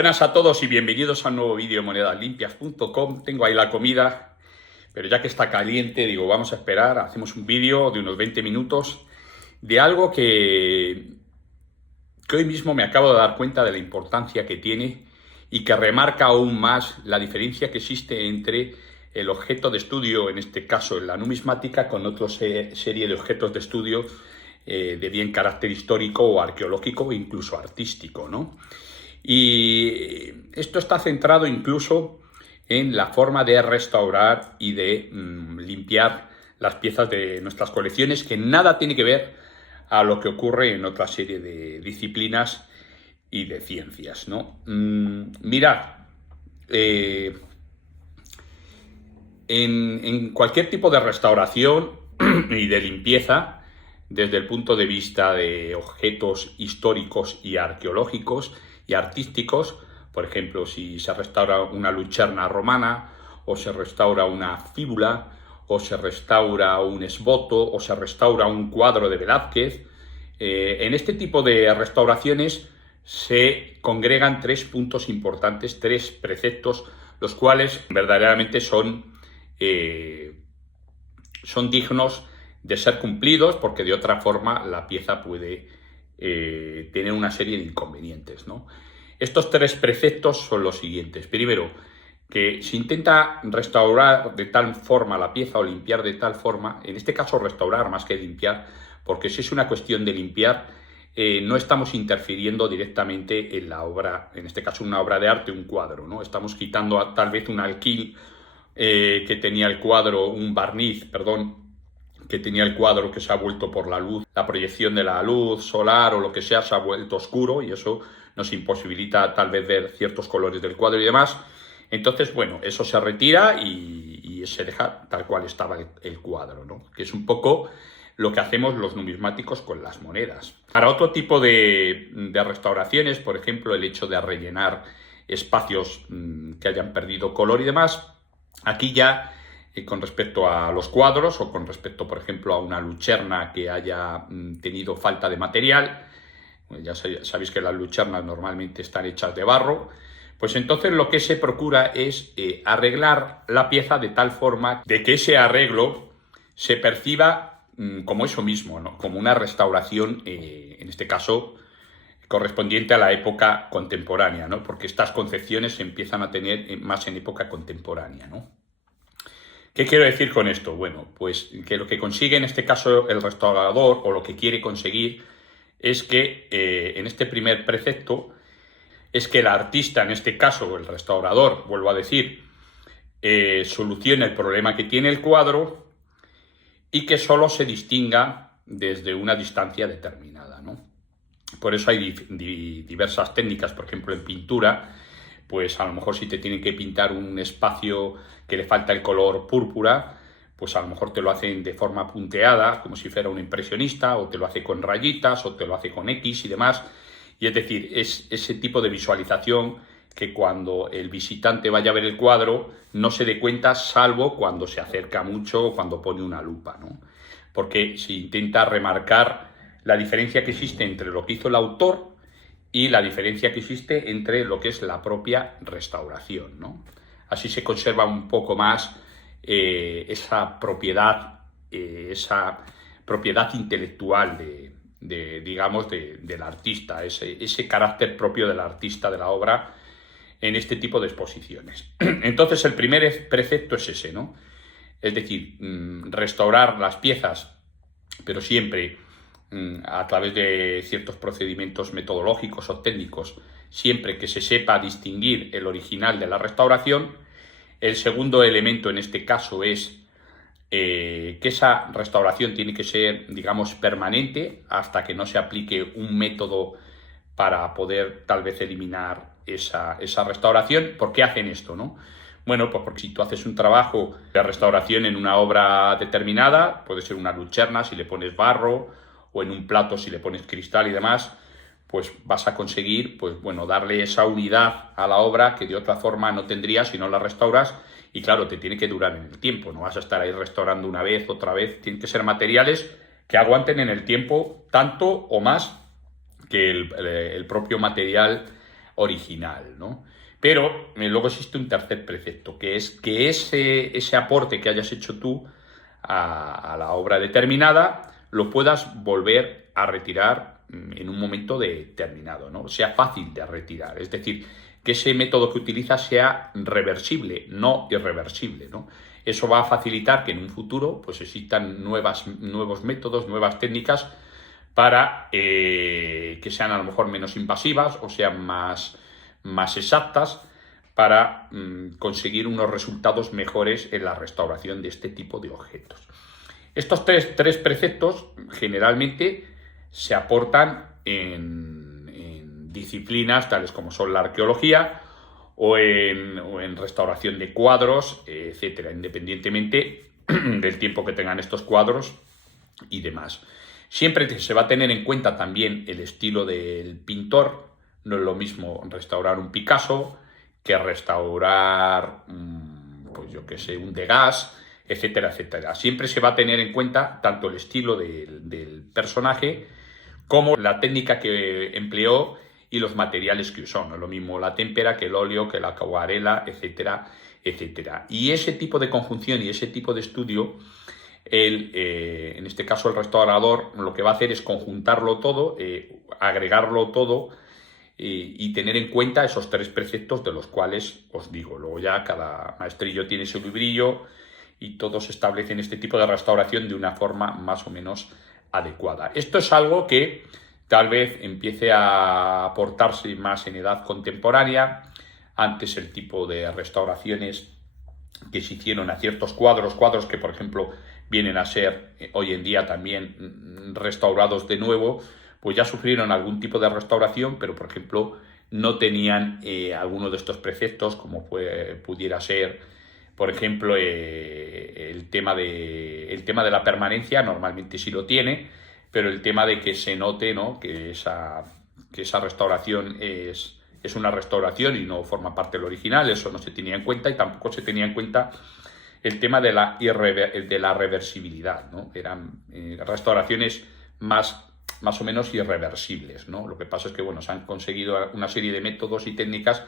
Buenas a todos y bienvenidos a un nuevo vídeo de monedaslimpias.com. Tengo ahí la comida, pero ya que está caliente, digo, vamos a esperar. Hacemos un vídeo de unos 20 minutos de algo que hoy mismo me acabo de dar cuenta de la importancia que tiene y que remarca aún más la diferencia que existe entre el objeto de estudio, en este caso en la numismática, con otra serie de objetos de estudio de bien carácter histórico o arqueológico o incluso artístico, ¿no? Y esto está centrado incluso en la forma de restaurar y de limpiar las piezas de nuestras colecciones, que nada tiene que ver a lo que ocurre en otra serie de disciplinas y de ciencias, ¿no? Mirad, en cualquier tipo de restauración y de limpieza, desde el punto de vista de objetos históricos y arqueológicos y artísticos, por ejemplo, si se restaura una lucerna romana, o se restaura una fíbula, o se restaura un esboto, o se restaura un cuadro de Velázquez, en este tipo de restauraciones se congregan tres puntos importantes, tres preceptos, los cuales verdaderamente son dignos de ser cumplidos, porque de otra forma la pieza puede tener una serie de inconvenientes, ¿no? Estos tres preceptos son los siguientes. Primero, que se intenta restaurar de tal forma la pieza o limpiar de tal forma, en este caso restaurar más que limpiar, porque si es una cuestión de limpiar, no estamos interfiriendo directamente en la obra, en este caso una obra de arte, un cuadro, ¿no? Estamos quitando tal vez un alquil que tenía el cuadro, un barniz, perdón, que tenía el cuadro, que se ha vuelto por la luz, la proyección de la luz solar o lo que sea, se ha vuelto oscuro y eso nos imposibilita tal vez ver ciertos colores del cuadro y demás. Entonces, bueno, eso se retira y se deja tal cual estaba el cuadro, ¿no? Que es un poco lo que hacemos los numismáticos con las monedas. Para otro tipo de restauraciones, por ejemplo, el hecho de rellenar espacios que hayan perdido color y demás, aquí ya con respecto a los cuadros o con respecto, por ejemplo, a una lucerna que haya tenido falta de material, ya sabéis que las lucernas normalmente están hechas de barro, pues entonces lo que se procura es arreglar la pieza de tal forma de que ese arreglo se perciba como eso mismo, ¿no? Como una restauración, en este caso, correspondiente a la época contemporánea, ¿no? Porque estas concepciones se empiezan a tener más en época contemporánea, ¿no? ¿Qué quiero decir con esto? Bueno, pues que lo que consigue en este caso el restaurador, o lo que quiere conseguir, es que en este primer precepto, es que el artista, en este caso el restaurador, vuelvo a decir, solucione el problema que tiene el cuadro y que solo se distinga desde una distancia determinada, ¿no? Por eso hay diversas técnicas, por ejemplo en pintura, pues a lo mejor si te tienen que pintar un espacio que le falta el color púrpura, pues a lo mejor te lo hacen de forma punteada, como si fuera un impresionista, o te lo hace con rayitas, o te lo hace con X y demás. Y es decir, es ese tipo de visualización que cuando el visitante vaya a ver el cuadro no se dé cuenta, salvo cuando se acerca mucho o cuando pone una lupa, ¿no? Porque se intenta remarcar la diferencia que existe entre lo que hizo el autor y la diferencia que existe entre lo que es la propia restauración, ¿no? Así se conserva un poco más esa propiedad intelectual digamos, del artista, ese carácter propio del artista de la obra en este tipo de exposiciones. Entonces el primer precepto es ese, ¿no? Es decir, restaurar las piezas, pero siempre a través de ciertos procedimientos metodológicos o técnicos, siempre que se sepa distinguir el original de la restauración. El segundo elemento en este caso es que esa restauración tiene que ser, digamos, permanente hasta que no se aplique un método para poder tal vez eliminar esa restauración. ¿Por qué hacen esto, no? Bueno, pues porque si tú haces un trabajo de restauración en una obra determinada, puede ser una lucerna si le pones barro, o en un plato si le pones cristal y demás, pues vas a conseguir, pues bueno, darle esa unidad a la obra que de otra forma no tendría si no la restauras. Y claro, te tiene que durar en el tiempo, no vas a estar ahí restaurando una vez, otra vez. Tienen que ser materiales que aguanten en el tiempo tanto o más que el propio material original, ¿no? Pero luego existe un tercer precepto, que es que ese aporte que hayas hecho tú a la obra determinada lo puedas volver a retirar en un momento determinado, ¿no? Sea fácil de retirar, es decir, que ese método que utilizas sea reversible, no irreversible, ¿no? Eso va a facilitar que en un futuro pues existan nuevos métodos, nuevas técnicas para que sean a lo mejor menos invasivas o sean más exactas para conseguir unos resultados mejores en la restauración de este tipo de objetos. Estos tres preceptos generalmente se aportan en disciplinas tales como son la arqueología o en restauración de cuadros, etcétera, independientemente del tiempo que tengan estos cuadros y demás. Siempre se va a tener en cuenta también el estilo del pintor. No es lo mismo restaurar un Picasso que restaurar, pues yo qué sé, un Degas, etcétera, etcétera. Siempre se va a tener en cuenta tanto el estilo del personaje como la técnica que empleó y los materiales que usó. No es lo mismo la témpera que el óleo, que la acuarela, etcétera, etcétera. Y ese tipo de conjunción y ese tipo de estudio, en este caso el restaurador, lo que va a hacer es conjuntarlo todo, agregarlo todo y tener en cuenta esos tres preceptos de los cuales os digo. Luego ya cada maestrillo tiene su librillo y todos establecen este tipo de restauración de una forma más o menos adecuada. Esto es algo que tal vez empiece a aportarse más en edad contemporánea. Antes el tipo de restauraciones que se hicieron a ciertos cuadros que por ejemplo vienen a ser hoy en día también restaurados de nuevo, pues ya sufrieron algún tipo de restauración, pero por ejemplo no tenían alguno de estos preceptos, como pudiera ser, por ejemplo, el tema de la permanencia. Normalmente sí lo tiene, pero el tema de que se note, ¿no?, que esa restauración es una restauración y no forma parte del original, eso no se tenía en cuenta, y tampoco se tenía en cuenta el tema de la reversibilidad, ¿no? Eran restauraciones más o menos irreversibles, ¿no? Lo que pasa es que, bueno, se han conseguido una serie de métodos y técnicas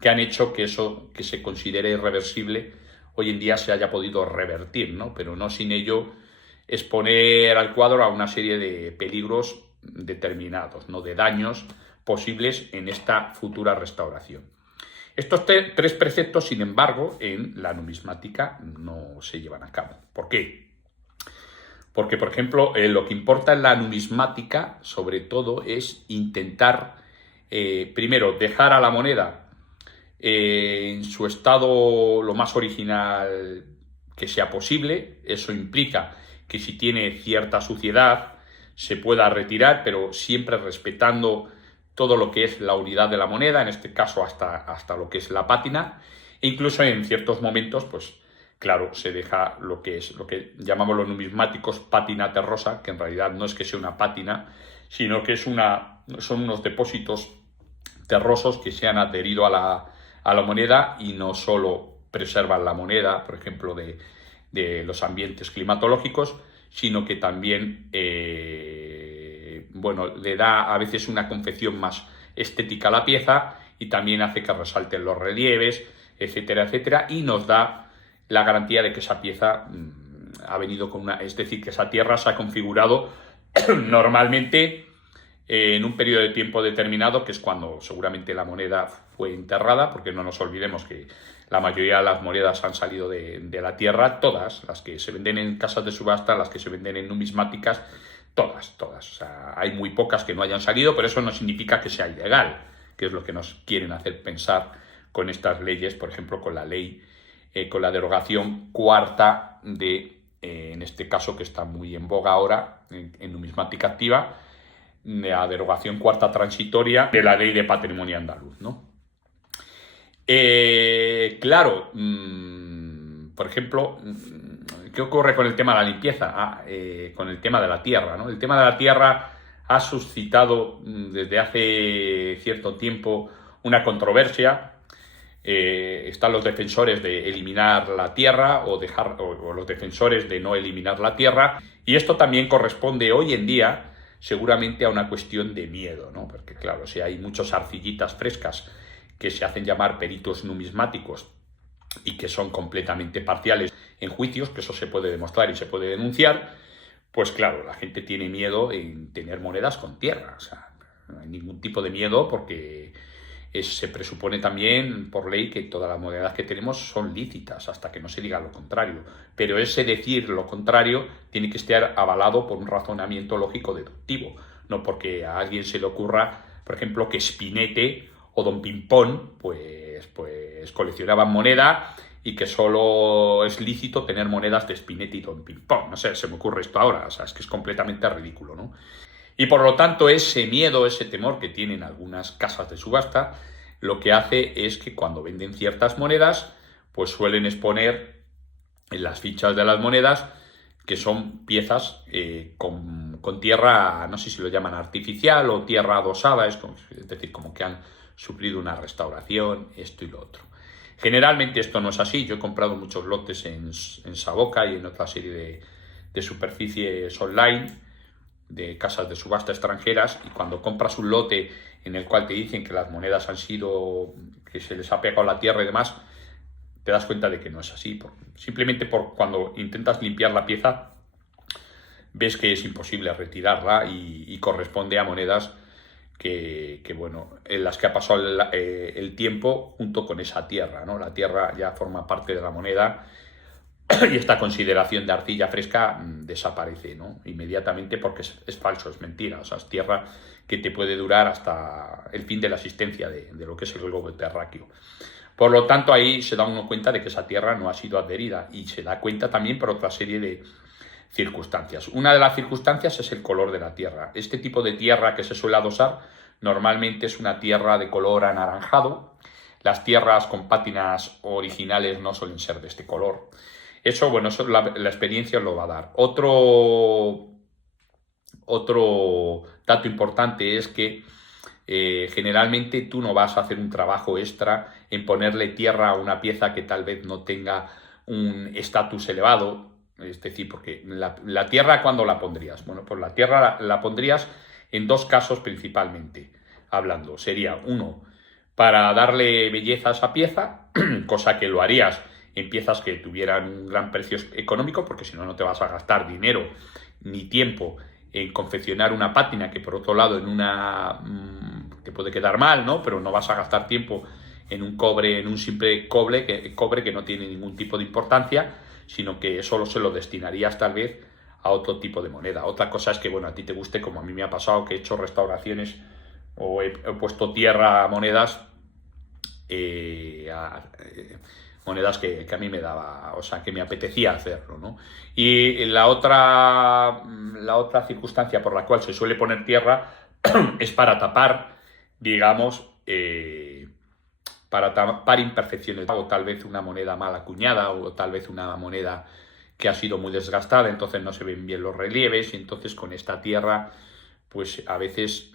que han hecho que eso que se considere irreversible hoy en día se haya podido revertir, ¿no? Pero no sin ello exponer al cuadro a una serie de peligros determinados, ¿no?, de daños posibles en esta futura restauración. Estos tres preceptos, sin embargo, en la numismática no se llevan a cabo. ¿Por qué? Porque, por ejemplo, lo que importa en la numismática, sobre todo, es intentar, primero, dejar a la moneda en su estado lo más original que sea posible. Eso implica que si tiene cierta suciedad se pueda retirar, pero siempre respetando todo lo que es la unidad de la moneda, en este caso hasta lo que es la pátina. E incluso en ciertos momentos, pues claro, se deja lo que llamamos los numismáticos pátina terrosa, que en realidad no es que sea una pátina, sino que son unos depósitos terrosos que se han adherido a la moneda y no solo preservan la moneda, por ejemplo, de los ambientes climatológicos, sino que también le da a veces una confección más estética a la pieza y también hace que resalten los relieves, etcétera, etcétera, y nos da la garantía de que esa pieza ha venido es decir, que esa tierra se ha configurado normalmente en un periodo de tiempo determinado, que es cuando seguramente la moneda fue enterrada, porque no nos olvidemos que la mayoría de las monedas han salido de la tierra, todas, las que se venden en casas de subasta, las que se venden en numismáticas, todas. O sea, hay muy pocas que no hayan salido, pero eso no significa que sea ilegal, que es lo que nos quieren hacer pensar con estas leyes, por ejemplo, con la ley, con la derogación cuarta en este caso que está muy en boga ahora, en numismática activa, la derogación cuarta transitoria de la ley de patrimonio andaluz, ¿no? Claro, por ejemplo, ¿qué ocurre con el tema de la limpieza? Con el tema de la tierra, ¿no? El tema de la tierra ha suscitado desde hace cierto tiempo una controversia. Están los defensores de eliminar la tierra o los defensores de no eliminar la tierra, y esto también corresponde hoy en día, seguramente a una cuestión de miedo, ¿no? Porque claro, si hay muchas arcillitas frescas que se hacen llamar peritos numismáticos y que son completamente parciales en juicios, que eso se puede demostrar y se puede denunciar, pues claro, la gente tiene miedo en tener monedas con tierra. O sea, no hay ningún tipo de miedo porque se presupone también por ley que todas las monedas que tenemos son lícitas hasta que no se diga lo contrario. Pero ese decir lo contrario tiene que estar avalado por un razonamiento lógico deductivo, no porque a alguien se le ocurra, por ejemplo, que Spinette o Don Pimpón pues coleccionaban moneda y que solo es lícito tener monedas de Spinette y Don Pimpón. No sé, se me ocurre esto ahora, o sea, es que es completamente ridículo, ¿no? Y por lo tanto, ese miedo, ese temor que tienen algunas casas de subasta, lo que hace es que cuando venden ciertas monedas, pues suelen exponer en las fichas de las monedas que son piezas con tierra, no sé si lo llaman artificial o tierra adosada, es decir, como que han sufrido una restauración, esto y lo otro. Generalmente esto no es así. Yo he comprado muchos lotes en Saboca y en otra serie de superficies online de casas de subasta extranjeras, y cuando compras un lote en el cual te dicen que las monedas han sido, que se les ha pegado la tierra y demás, te das cuenta de que no es así. Simplemente por cuando intentas limpiar la pieza, ves que es imposible retirarla y corresponde a monedas bueno, en las que ha pasado el tiempo junto con esa tierra, ¿no? La tierra ya forma parte de la moneda y esta consideración de arcilla fresca desaparece, ¿no? Inmediatamente, porque es falso, es mentira. O sea, es tierra que te puede durar hasta el fin de la existencia de lo que es el globo terráqueo. Por lo tanto, ahí se da uno cuenta de que esa tierra no ha sido adherida, y se da cuenta también por otra serie de circunstancias. Una de las circunstancias es el color de la tierra. Este tipo de tierra que se suele adosar normalmente es una tierra de color anaranjado. Las tierras con pátinas originales no suelen ser de este color. Eso, bueno, eso la experiencia os lo va a dar. Otro dato importante es que generalmente tú no vas a hacer un trabajo extra en ponerle tierra a una pieza que tal vez no tenga un estatus elevado. Es decir, porque la tierra, ¿cuándo la pondrías? Bueno, pues la tierra la pondrías en dos casos principalmente, hablando. Sería uno, para darle belleza a esa pieza, cosa que lo harías en piezas que tuvieran un gran precio económico, porque si no, no te vas a gastar dinero ni tiempo en confeccionar una pátina que, por otro lado, en una te puede quedar mal, ¿no? Pero no vas a gastar tiempo en un cobre, en un simple cobre que no tiene ningún tipo de importancia, sino que solo se lo destinarías tal vez a otro tipo de moneda. Otra cosa es que, bueno, a ti te guste, como a mí me ha pasado, que he hecho restauraciones o he puesto tierra a monedas, monedas que a mí me daba, o sea, que me apetecía hacerlo, ¿no? Y la otra circunstancia por la cual se suele poner tierra es para tapar, digamos, para tapar imperfecciones, o tal vez una moneda mal acuñada, o tal vez una moneda que ha sido muy desgastada, entonces no se ven bien los relieves, y entonces con esta tierra pues a veces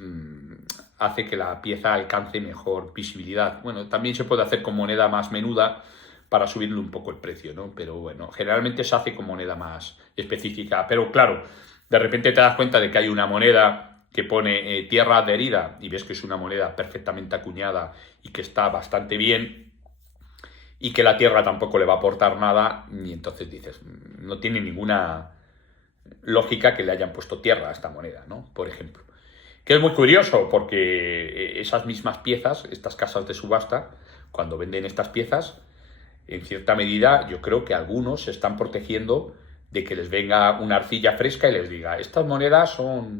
hace que la pieza alcance mejor visibilidad. Bueno, también se puede hacer con moneda más menuda para subirle un poco el precio, ¿no? Pero bueno, generalmente se hace con moneda más específica. Pero claro, de repente te das cuenta de que hay una moneda que pone tierra adherida y ves que es una moneda perfectamente acuñada y que está bastante bien, y que la tierra tampoco le va a aportar nada, y entonces dices, no tiene ninguna lógica que le hayan puesto tierra a esta moneda, ¿no? Por ejemplo. Que es muy curioso, porque esas mismas piezas, estas casas de subasta, cuando venden estas piezas, en cierta medida yo creo que algunos se están protegiendo de que les venga una arcilla fresca y les diga, estas monedas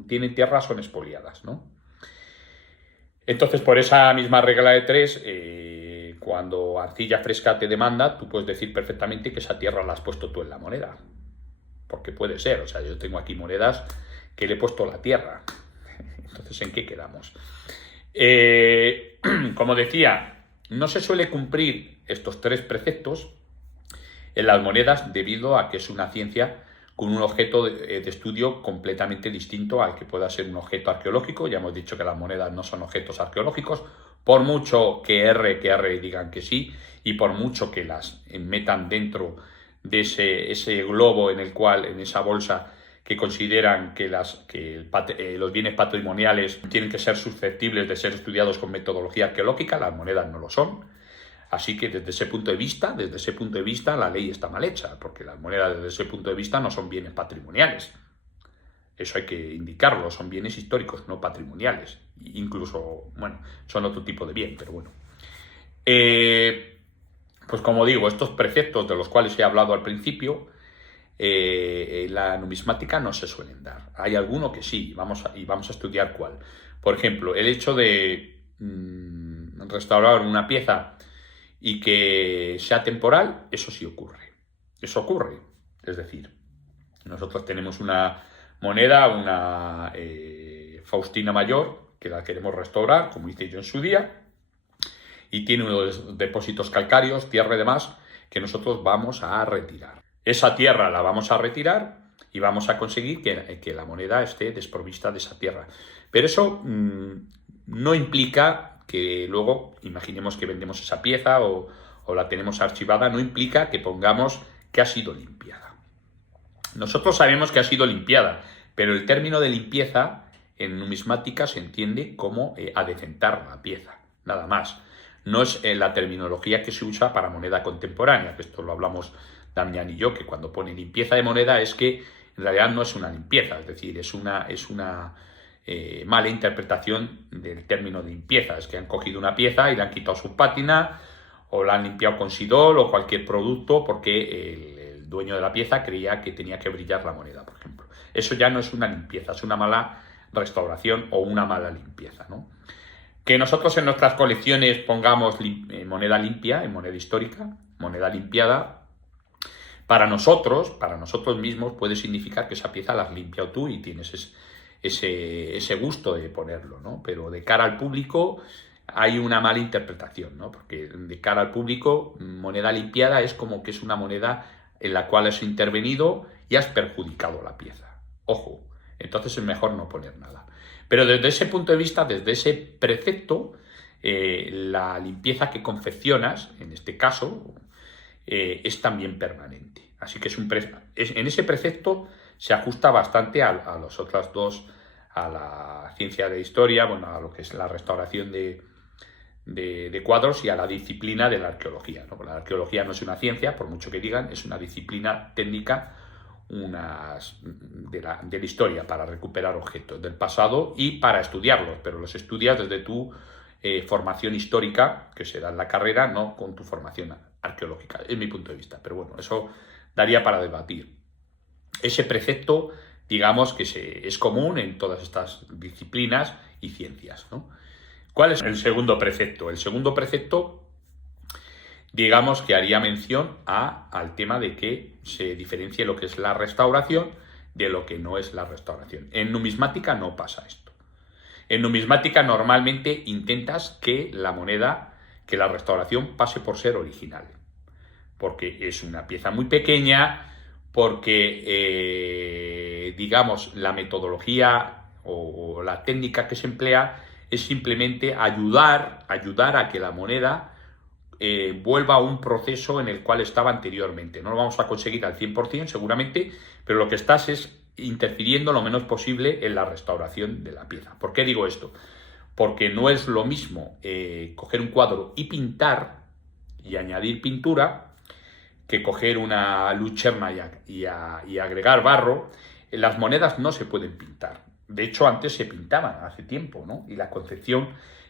tienen tierra, son expoliadas, ¿no? Entonces, por esa misma regla de tres, cuando arcilla fresca te demanda, tú puedes decir perfectamente que esa tierra la has puesto tú en la moneda. Porque puede ser, o sea, yo tengo aquí monedas que le he puesto la tierra. Entonces, ¿en qué quedamos? Como decía, no se suele cumplir estos tres preceptos en las monedas debido a que es una ciencia con un objeto de estudio completamente distinto al que pueda ser un objeto arqueológico. Ya hemos dicho que las monedas no son objetos arqueológicos, por mucho que R digan que sí, y por mucho que las metan dentro de ese globo en esa bolsa que consideran que los bienes patrimoniales tienen que ser susceptibles de ser estudiados con metodología arqueológica. Las monedas no lo son. Así que desde ese punto de vista, la ley está mal hecha, porque las monedas desde ese punto de vista no son bienes patrimoniales. Eso hay que indicarlo, son bienes históricos, no patrimoniales. Incluso, bueno, son otro tipo de bien, pero bueno. Pues como digo, estos preceptos de los cuales he hablado al principio, la numismática no se suelen dar. Hay alguno que sí, vamos a estudiar cuál. Por ejemplo, el hecho de restaurar una pieza y que sea temporal, eso sí ocurre. Eso ocurre. Es decir, nosotros tenemos una moneda, una Faustina Mayor, que la queremos restaurar, como hice yo en su día, y tiene unos depósitos calcáreos, tierra y demás, que nosotros vamos a retirar. Esa tierra la vamos a retirar y vamos a conseguir que la moneda esté desprovista de esa tierra. Pero eso no implica que luego, imaginemos que vendemos esa pieza o la tenemos archivada, no implica que pongamos que ha sido limpiada. Nosotros sabemos que ha sido limpiada, pero el término de limpieza en numismática se entiende como adecentar la pieza, nada más. No es la terminología que se usa para moneda contemporánea, que esto lo hablamos Damián y yo, que cuando pone limpieza de moneda es que en realidad no es una limpieza, es decir, es una mala interpretación del término de limpieza. Es que han cogido una pieza y le han quitado su pátina o la han limpiado con Sidol o cualquier producto porque el dueño de la pieza creía que tenía que brillar la moneda, por ejemplo. Eso ya no es una limpieza, es una mala restauración o una mala limpieza, ¿no? Que nosotros en nuestras colecciones pongamos moneda limpia, en moneda histórica, moneda limpiada, para nosotros mismos puede significar que esa pieza la has limpiado tú y tienes ese gusto de ponerlo, ¿no? Pero de cara al público hay una mala interpretación, ¿no? Porque de cara al público, moneda limpiada es como que es una moneda en la cual has intervenido y has perjudicado la pieza. Ojo, entonces es mejor no poner nada. Pero desde ese punto de vista, desde ese precepto, la limpieza que confeccionas, en este caso, es también permanente. Así que en ese precepto se ajusta bastante a las otras dos, a la ciencia de historia, bueno, a lo que es la restauración de cuadros y a la disciplina de la arqueología, ¿no? La arqueología no es una ciencia, por mucho que digan, es una disciplina técnica de la historia para recuperar objetos del pasado y para estudiarlos, pero los estudias desde tu formación histórica que se da en la carrera, no con tu formación arqueológica, es mi punto de vista, pero bueno, eso daría para debatir. Ese precepto, digamos que es común en todas estas disciplinas y ciencias, ¿no? ¿Cuál es el segundo precepto? El segundo precepto, digamos que haría mención al tema de que se diferencie lo que es la restauración de lo que no es la restauración. En numismática no pasa esto. En numismática normalmente intentas que la moneda, que la restauración pase por ser original, porque es una pieza muy pequeña, porque, digamos, la metodología o la técnica que se emplea es simplemente ayudar a que la moneda vuelva a un proceso en el cual estaba anteriormente. No lo vamos a conseguir al 100% seguramente, pero lo que estás es interfiriendo lo menos posible en la restauración de la pieza. ¿Por qué digo esto? Porque no es lo mismo coger un cuadro y pintar y añadir pintura que coger una lucerna y agregar barro. Las monedas no se pueden pintar. De hecho, antes se pintaban hace tiempo, ¿no? Y la concepción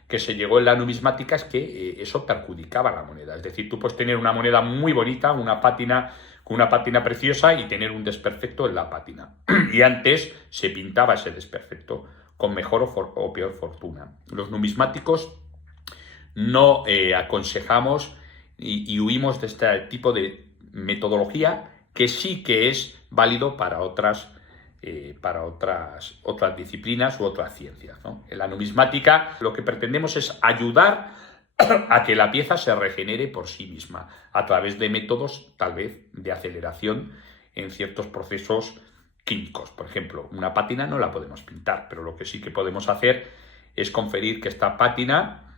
que se llegó en la numismática es que eso perjudicaba la moneda. Es decir, tú puedes tener una moneda muy bonita, una pátina con una pátina preciosa y tener un desperfecto en la pátina. Y antes se pintaba ese desperfecto con mejor o peor fortuna. Los numismáticos no aconsejamos y huimos de este tipo de metodología que sí que es válido para otras disciplinas u otras ciencias, ¿no? En la numismática lo que pretendemos es ayudar a que la pieza se regenere por sí misma a través de métodos tal vez de aceleración en ciertos procesos químicos. Por ejemplo, una pátina no la podemos pintar, pero lo que sí que podemos hacer es conferir que esta pátina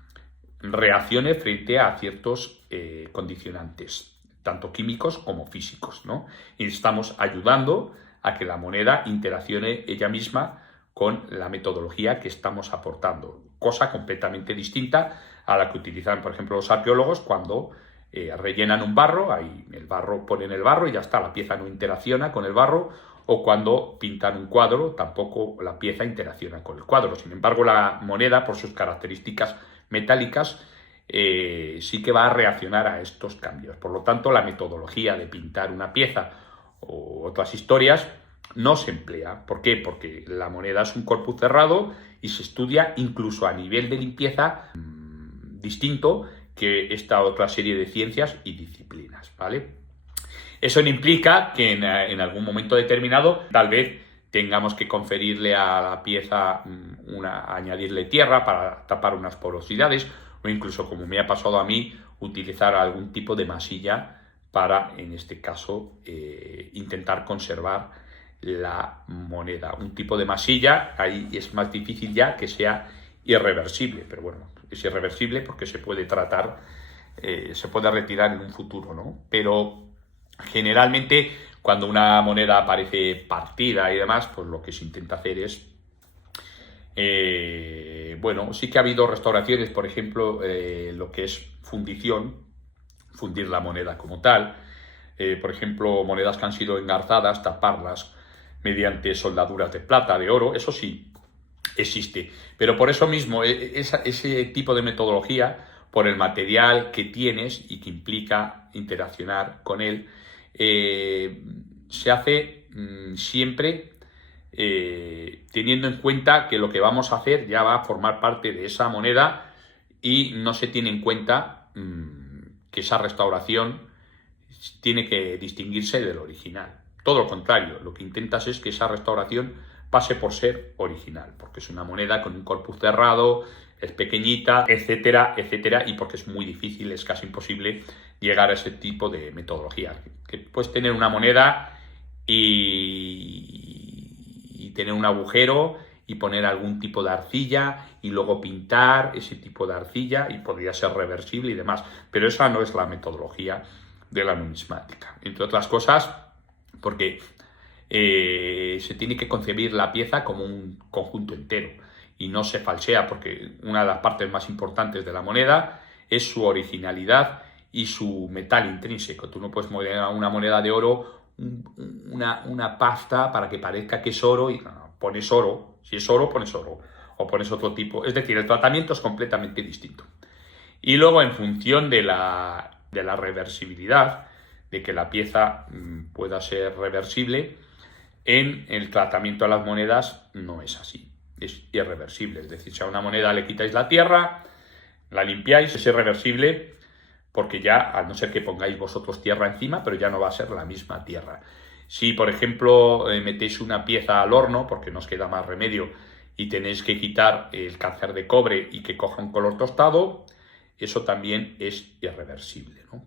reaccione frente a ciertos condicionantes, tanto químicos como físicos, ¿no? Y estamos ayudando a que la moneda interaccione ella misma con la metodología que estamos aportando, cosa completamente distinta a la que utilizan, por ejemplo, los arqueólogos cuando rellenan un barro, ahí el barro ponen el barro y ya está, la pieza no interacciona con el barro, o cuando pintan un cuadro, tampoco la pieza interacciona con el cuadro. Sin embargo, la moneda, por sus características metálicas, sí que va a reaccionar a estos cambios. Por lo tanto, la metodología de pintar una pieza o otras historias no se emplea. ¿Por qué? Porque la moneda es un corpus cerrado y se estudia incluso a nivel de limpieza distinto que esta otra serie de ciencias y disciplinas, ¿vale? Eso no implica que en algún momento determinado tal vez tengamos que conferirle a la pieza añadirle tierra para tapar unas porosidades, o incluso, como me ha pasado a mí, utilizar algún tipo de masilla para, en este caso, intentar conservar la moneda. Un tipo de masilla, ahí es más difícil ya que sea irreversible, pero bueno, es irreversible porque se puede tratar, se puede retirar en un futuro, ¿no? Pero generalmente cuando una moneda aparece partida y demás, pues lo que se intenta hacer es, bueno, sí que ha habido restauraciones, por ejemplo, lo que es fundición, fundir la moneda como tal, por ejemplo, monedas que han sido engarzadas, taparlas mediante soldaduras de plata, de oro, eso sí existe. Pero por eso mismo, ese tipo de metodología, por el material que tienes y que implica interaccionar con él, se hace siempre teniendo en cuenta que lo que vamos a hacer ya va a formar parte de esa moneda y no se tiene en cuenta que esa restauración tiene que distinguirse del original. Todo lo contrario, lo que intentas es que esa restauración pase por ser original, porque es una moneda con un corpus cerrado, es pequeñita, etcétera, etcétera, y porque es muy difícil, es casi imposible llegar a ese tipo de metodología. Que puedes tener una moneda y tener un agujero y poner algún tipo de arcilla y luego pintar ese tipo de arcilla y podría ser reversible y demás, pero esa no es la metodología de la numismática, entre otras cosas porque se tiene que concebir la pieza como un conjunto entero y no se falsea, porque una de las partes más importantes de la moneda es su originalidad y su metal intrínseco. Tú no puedes mover a una moneda de oro una pasta para que parezca que es oro y no, pones oro, si es oro pones oro o pones otro tipo, es decir, el tratamiento es completamente distinto. Y luego, en función de la reversibilidad, de que la pieza pueda ser reversible, en el tratamiento de las monedas no es así, es irreversible. Es decir, si a una moneda le quitáis la tierra, la limpiáis, es irreversible porque ya, a no ser que pongáis vosotros tierra encima, pero ya no va a ser la misma tierra. Si, por ejemplo, metéis una pieza al horno, porque no os queda más remedio, y tenéis que quitar el cáncer de cobre y que coja un color tostado, eso también es irreversible, ¿no?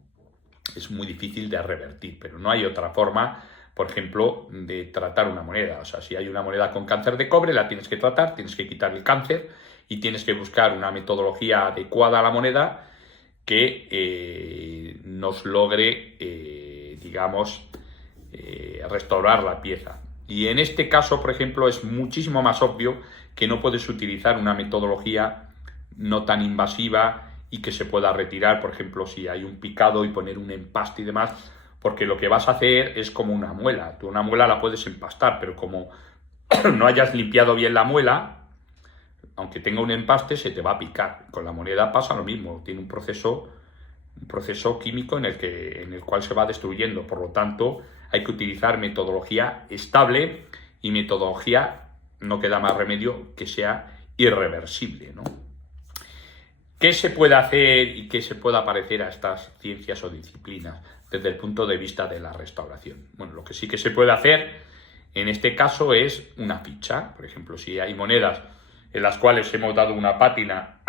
Es muy difícil de revertir, pero no hay otra forma, por ejemplo, de tratar una moneda. O sea, si hay una moneda con cáncer de cobre, la tienes que tratar, tienes que quitar el cáncer y tienes que buscar una metodología adecuada a la moneda que nos logre, digamos, restaurar la pieza. Y en este caso, por ejemplo, es muchísimo más obvio que no puedes utilizar una metodología no tan invasiva y que se pueda retirar, por ejemplo, si hay un picado y poner un empaste y demás, porque lo que vas a hacer es como una muela. Tú una muela la puedes empastar, pero como no hayas limpiado bien la muela, aunque tenga un empaste, se te va a picar. Con la moneda pasa lo mismo, tiene un proceso químico en el cual se va destruyendo. Por lo tanto, hay que utilizar metodología estable y metodología, no queda más remedio, que sea irreversible, ¿no? ¿Qué se puede hacer y qué se puede parecer a estas ciencias o disciplinas desde el punto de vista de la restauración? Bueno, lo que sí que se puede hacer en este caso es una ficha. Por ejemplo, si hay monedas en las cuales hemos dado una pátina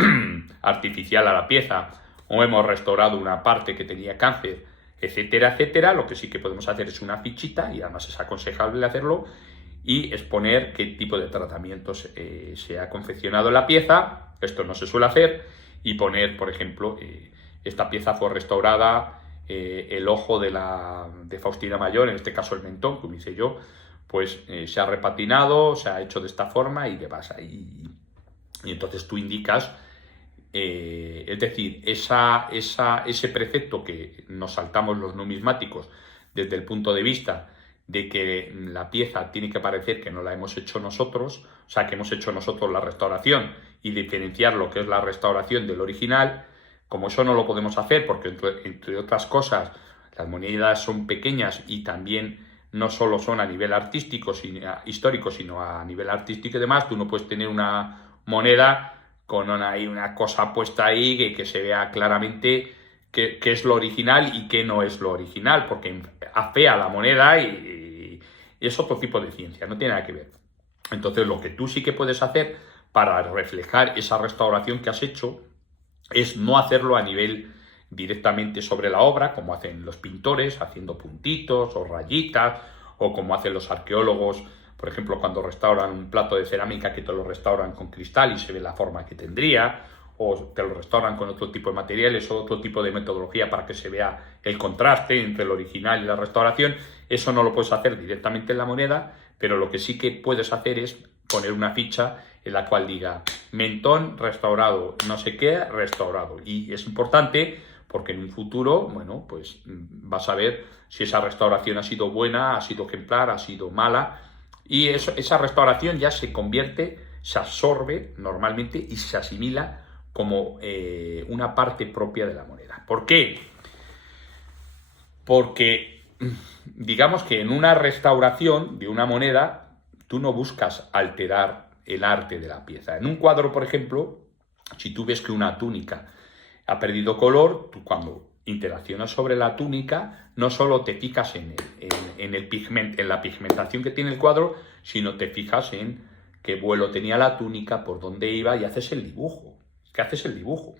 artificial a la pieza o hemos restaurado una parte que tenía cáncer, etcétera, etcétera, lo que sí que podemos hacer es una fichita, y además es aconsejable hacerlo, y exponer qué tipo de tratamientos se ha confeccionado en la pieza. Esto no se suele hacer. Y poner, por ejemplo, esta pieza fue restaurada, el ojo de Faustina Mayor, en este caso el mentón, como hice yo, pues se ha repatinado, se ha hecho de esta forma y demás. Y entonces tú indicas, es decir, ese precepto que nos saltamos los numismáticos desde el punto de vista de que la pieza tiene que parecer que no la hemos hecho nosotros, o sea, que hemos hecho nosotros la restauración y diferenciar lo que es la restauración del original. Como eso no lo podemos hacer porque, entre otras cosas, las monedas son pequeñas y también no solo son a nivel artístico, histórico, sino a nivel artístico y demás, tú no puedes tener una moneda con una cosa puesta ahí que se vea claramente qué es lo original y qué no es lo original, porque afea la moneda y es otro tipo de ciencia, no tiene nada que ver. Entonces, lo que tú sí que puedes hacer para reflejar esa restauración que has hecho es no hacerlo a nivel directamente sobre la obra, como hacen los pintores, haciendo puntitos o rayitas, o como hacen los arqueólogos, por ejemplo, cuando restauran un plato de cerámica, que te lo restauran con cristal y se ve la forma que tendría, o te lo restauran con otro tipo de materiales o otro tipo de metodología para que se vea el contraste entre el original y la restauración. Eso no lo puedes hacer directamente en la moneda, pero lo que sí que puedes hacer es poner una ficha en la cual diga mentón restaurado, no sé qué restaurado. Y es importante porque en un futuro, bueno, pues vas a ver si esa restauración ha sido buena, ha sido ejemplar, ha sido mala, y esa restauración ya se convierte, se absorbe normalmente y se asimila como una parte propia de la moneda. ¿Por qué? Porque digamos que en una restauración de una moneda tú no buscas alterar el arte de la pieza. En un cuadro, por ejemplo, si tú ves que una túnica ha perdido color, tú cuando interaccionas sobre la túnica no solo te fijas en la pigmentación que tiene el cuadro, sino te fijas en qué vuelo tenía la túnica, por dónde iba, y haces el dibujo. Que haces el dibujo,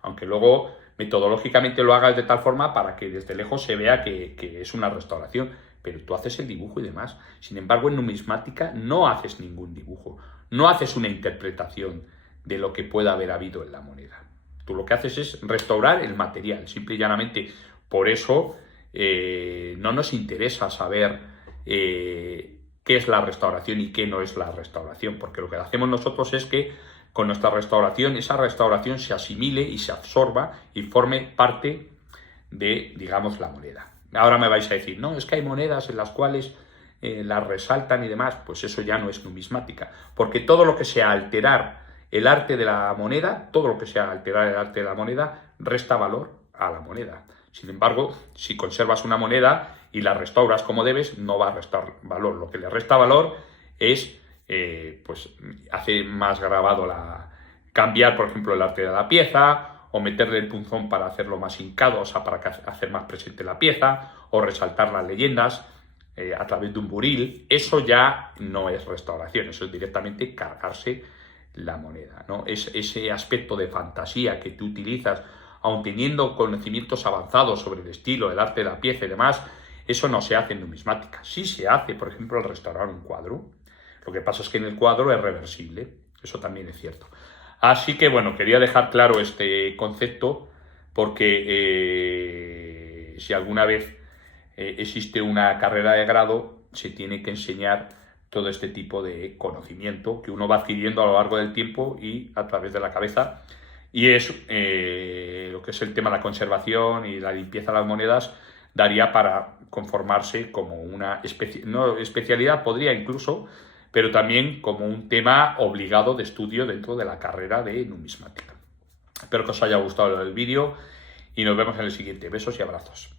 aunque luego metodológicamente lo hagas de tal forma para que desde lejos se vea que es una restauración, pero tú haces el dibujo y demás. Sin embargo, en numismática no haces ningún dibujo, no haces una interpretación de lo que pueda haber habido en la moneda. Tú lo que haces es restaurar el material, simple y llanamente. Por eso no nos interesa saber qué es la restauración y qué no es la restauración, porque lo que hacemos nosotros es que con nuestra restauración, esa restauración se asimile y se absorba y forme parte de, digamos, la moneda. Ahora me vais a decir, no, es que hay monedas en las cuales las resaltan y demás. Pues eso ya no es numismática, porque todo lo que sea alterar el arte de la moneda, todo lo que sea alterar el arte de la moneda, resta valor a la moneda. Sin embargo, si conservas una moneda y la restauras como debes, no va a restar valor. Lo que le resta valor es pues hace más grabado cambiar, por ejemplo, el arte de la pieza, o meterle el punzón para hacerlo más hincado, o sea, para hacer más presente la pieza, o resaltar las leyendas a través de un buril. Eso ya no es restauración, eso es directamente cargarse la moneda, ¿no? Es ese aspecto de fantasía que tú utilizas, aun teniendo conocimientos avanzados sobre el estilo, el arte de la pieza y demás. Eso no se hace en numismática. Sí se hace, por ejemplo, al restaurar un cuadro. Lo que pasa es que en el cuadro es reversible, eso también es cierto. Así que, bueno, quería dejar claro este concepto porque si alguna vez existe una carrera de grado, se tiene que enseñar todo este tipo de conocimiento que uno va adquiriendo a lo largo del tiempo y a través de la cabeza. Y es lo que es el tema de la conservación y la limpieza de las monedas, daría para conformarse como una especialidad, podría incluso, pero también como un tema obligado de estudio dentro de la carrera de numismática. Espero que os haya gustado el vídeo y nos vemos en el siguiente. Besos y abrazos.